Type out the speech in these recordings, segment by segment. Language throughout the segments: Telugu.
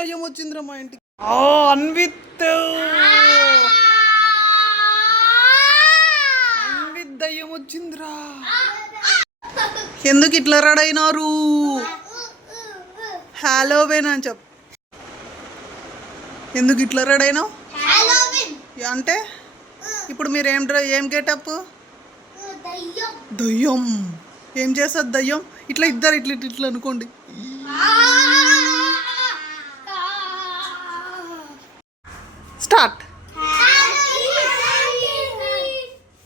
దయ్యం వచ్చిందిరా మా ఇంటికి. అన్విత్ దయ్యం వచ్చిందిరా. ఎందుకు ఇట్లా రెడైనారు? హాలోవీన్ అని చెప్పు. ఎందుకు ఇట్లా రెడైనావు అంటే ఇప్పుడు మీరు ఏం గెటప్? దయ్యం. ఏం చేస్తుంది దయ్యం? ఇట్లా ఇద్దరు ఇట్లా ఇట్లా అనుకోండి. స్టార్ట్.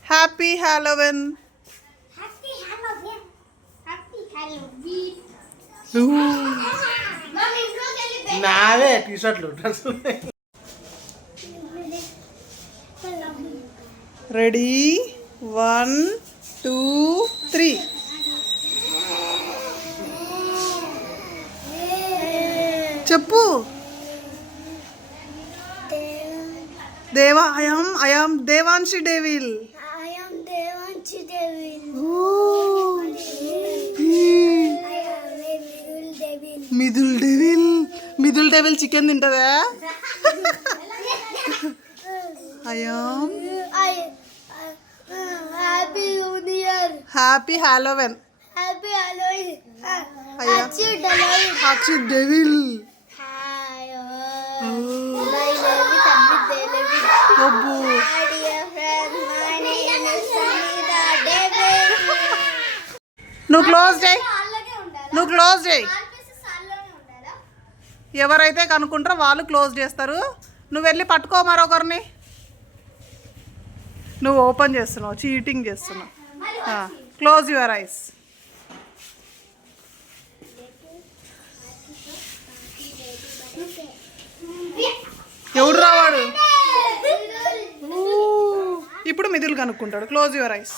Happy Halloween. నావే టీషర్ట్లు రెడీ 1 2 3. చెప్పు. Deva I am Devanshi devil. Midul devil chicken తింటదా? Happy Halloween. అక్షిత్ డెవిల్. నువ్వు క్లోజ్ చేయి. ఎవరైతే కనుక్కుంటారో వాళ్ళు క్లోజ్ చేస్తారు. నువ్వు వెళ్ళి పట్టుకో మరొకరిని. నువ్వు ఓపెన్ చేస్తున్నావు, చీటింగ్ చేస్తున్నావు. Close your eyes. ఎవడు రావాడు? ఇప్పుడు మిదులు కనుక్కుంటాడు. Close your eyes.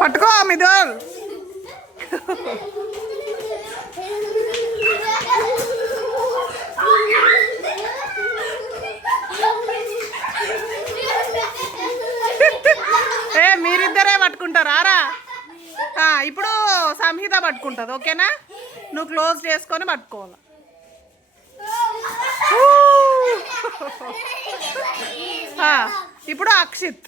పట్టుకో మిదుల్. మీరిద్దరే పట్టుకుంటారా? ఇప్పుడు సంహిత పట్టుకుంటుంది. ఓకేనా? నువ్వు క్లోజ్ చేసుకొని పట్టుకోవాలి. ఇప్పుడు అక్షిత్.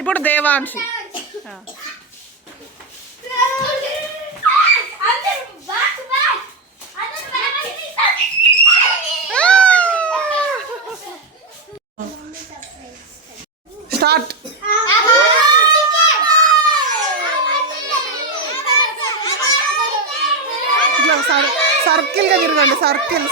ఇప్పుడు దేవాన్షి. స్టార్ట్. ఇట్లా సర్కిల్గా తిరగండి. సర్కిల్.